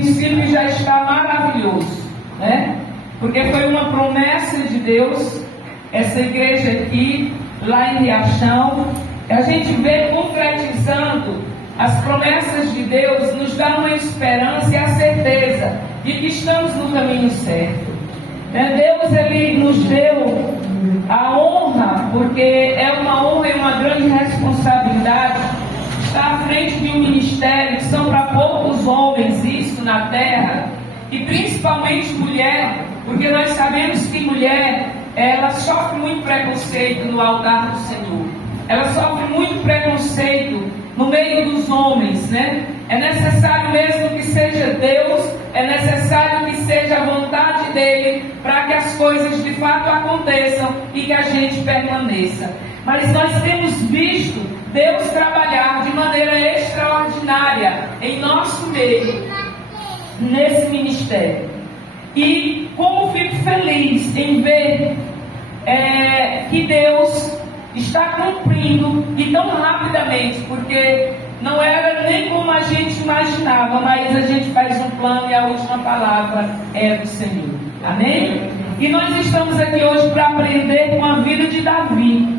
princípio já está maravilhoso, né? Porque foi uma promessa de Deus, essa igreja aqui, lá em Riachão. A gente vê concretizando as promessas de Deus, nos dá uma esperança e a certeza de que estamos no caminho certo. Deus, Ele nos deu a honra, porque é uma honra e uma grande responsabilidade estar à frente de um ministério que são para poucos homens, isso na terra, e principalmente mulher, porque nós sabemos que mulher, ela sofre muito preconceito no altar do Senhor, ela sofre muito preconceito no meio dos homens, né? É necessário mesmo que seja Deus, é necessário que seja a vontade dEle para que as coisas de fato aconteçam e que a gente permaneça. Mas nós temos visto Deus trabalhar de maneira extraordinária em nosso meio, nesse ministério. E como fico feliz em ver que Deus está cumprindo, e tão rapidamente, porque não era nem como a gente imaginava, mas a gente faz um plano e a última palavra é do Senhor. Amém? E nós estamos aqui hoje para aprender com a vida de Davi.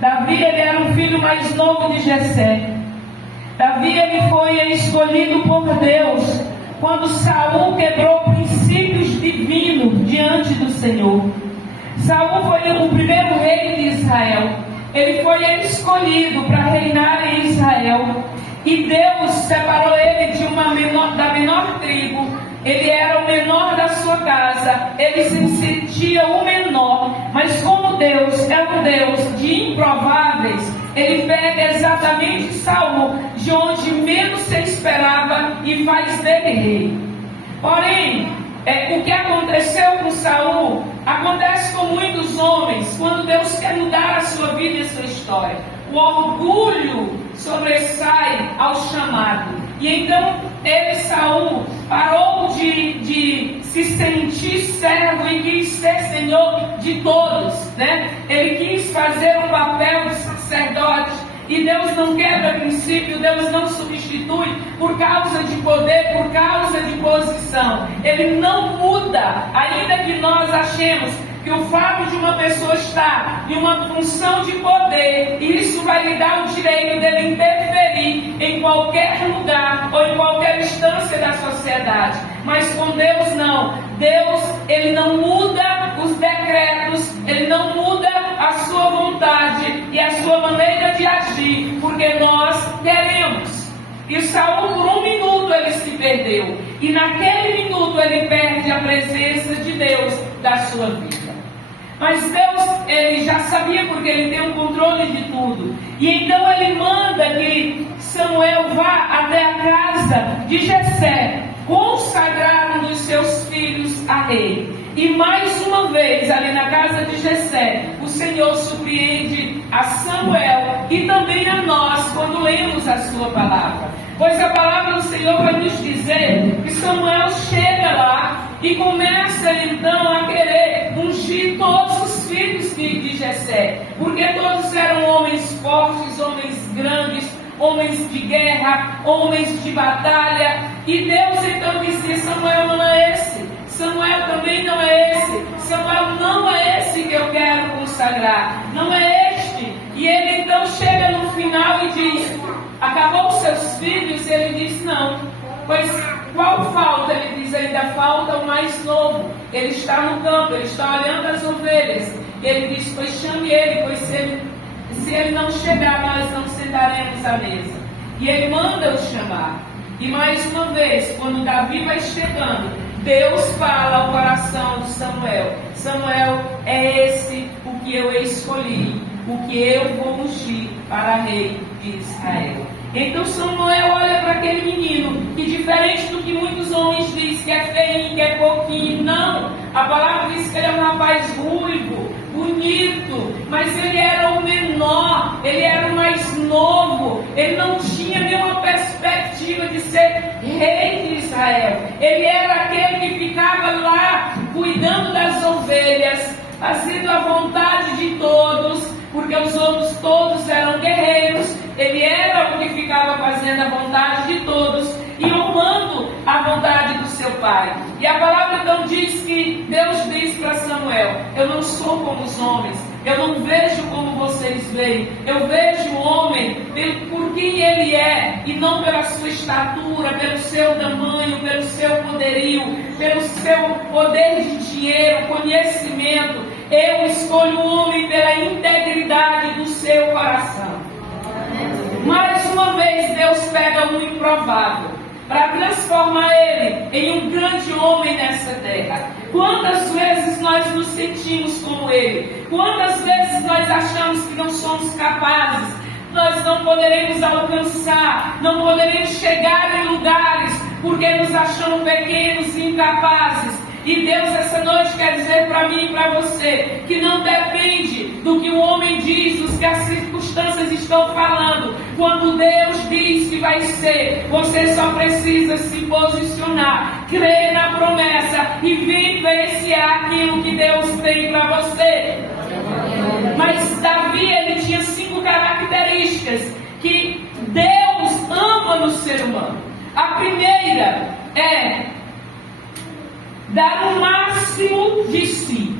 Davi, ele era um filho mais novo de Jessé. Davi, ele foi escolhido por Deus quando Saul quebrou princípios divinos diante do Senhor. Saul foi o primeiro rei de Israel. Ele foi escolhido para reinar em Israel. E Deus separou ele da menor tribo. Ele era o menor da sua casa. Ele se sentia o menor. Mas como Deus é um Deus de improváveis, Ele pega exatamente Saul, de onde menos se esperava, e faz dele rei. Porém, o que aconteceu com Saul acontece com muitos homens quando Deus quer mudar a sua vida e a sua história. O orgulho sobressai ao chamado. E então Saul parou de se sentir servo e quis ser senhor de todos, né? Ele quis fazer um papel de sacerdote. E Deus não quebra princípio, Deus não substitui por causa de poder, por causa de posição. Ele não muda, ainda que nós achemos que o fato de uma pessoa estar em uma função de poder, isso vai lhe dar o direito dele interferir em qualquer lugar ou em qualquer instância da sociedade. Mas com Deus não. Deus, Ele não muda os decretos, Ele não muda a sua vontade e a sua maneira de agir, porque nós queremos. E Saul, por um minuto, ele se perdeu. E naquele minuto ele perde a presença de Deus da sua vida. Mas Deus, ele já sabia, porque ele tem o controle de tudo. E então ele manda que Samuel vá até a casa de Jessé, consagrar um dos seus filhos a rei. E mais uma vez, ali na casa de Jessé, o Senhor surpreende a Samuel e também a nós, quando lemos a sua palavra. Pois a palavra do Senhor vai nos dizer que Samuel chega lá e começa então a querer ungir todos os filhos de Jessé, porque todos eram homens fortes, homens grandes, homens de guerra, homens de batalha. E Deus então disse: Samuel não é esse, Samuel também não é esse, Samuel não é esse que eu quero consagrar, não é este. E ele então chega no final e diz: acabou os seus filhos? E ele diz: não. Pois qual falta? Ele diz: ainda falta o mais novo. Ele está no campo, ele está olhando as ovelhas. E ele diz: pois chame ele, pois se ele não chegar, nós não sentaremos à mesa. E ele manda o chamar. E mais uma vez, quando Davi vai chegando, Deus fala ao coração de Samuel: Samuel, é esse o que eu escolhi, o que eu vou ungir para rei de Israel. Então Samuel olha para aquele menino, que diferente do que muitos homens dizem, que é feio, que é pouquinho, não. A palavra diz que ele é um rapaz ruivo, bonito, mas ele era o menor, ele era o mais novo, ele não tinha nenhuma perspectiva de ser rei de Israel. Ele era aquele que ficava lá cuidando das ovelhas, fazendo a vontade de todos, porque os outros todos eram guerreiros. Ele era o que ficava fazendo a vontade de todos e honrando a vontade pai. E a palavra então diz que Deus diz para Samuel: eu não sou como os homens, eu não vejo como vocês veem, eu vejo o homem por quem ele é, e não pela sua estatura, pelo seu tamanho, pelo seu poderio, pelo seu poder de dinheiro, conhecimento. Eu escolho o homem pela integridade do seu coração. Mais uma vez Deus pega o improvável para transformar ele em um grande homem nessa terra. Quantas vezes nós nos sentimos como ele? Quantas vezes nós achamos que não somos capazes? Nós não poderemos alcançar, não poderemos chegar em lugares porque nos achamos pequenos e incapazes. E Deus essa noite quer dizer para mim e para você que não depende do que o homem diz, do que as circunstâncias estão falando. Quando Deus diz que vai ser, você só precisa se posicionar, crer na promessa e vivenciar aquilo que Deus tem para você. Mas Davi, ele tinha 5 características que Deus ama no ser humano. A primeira é dar o máximo de si.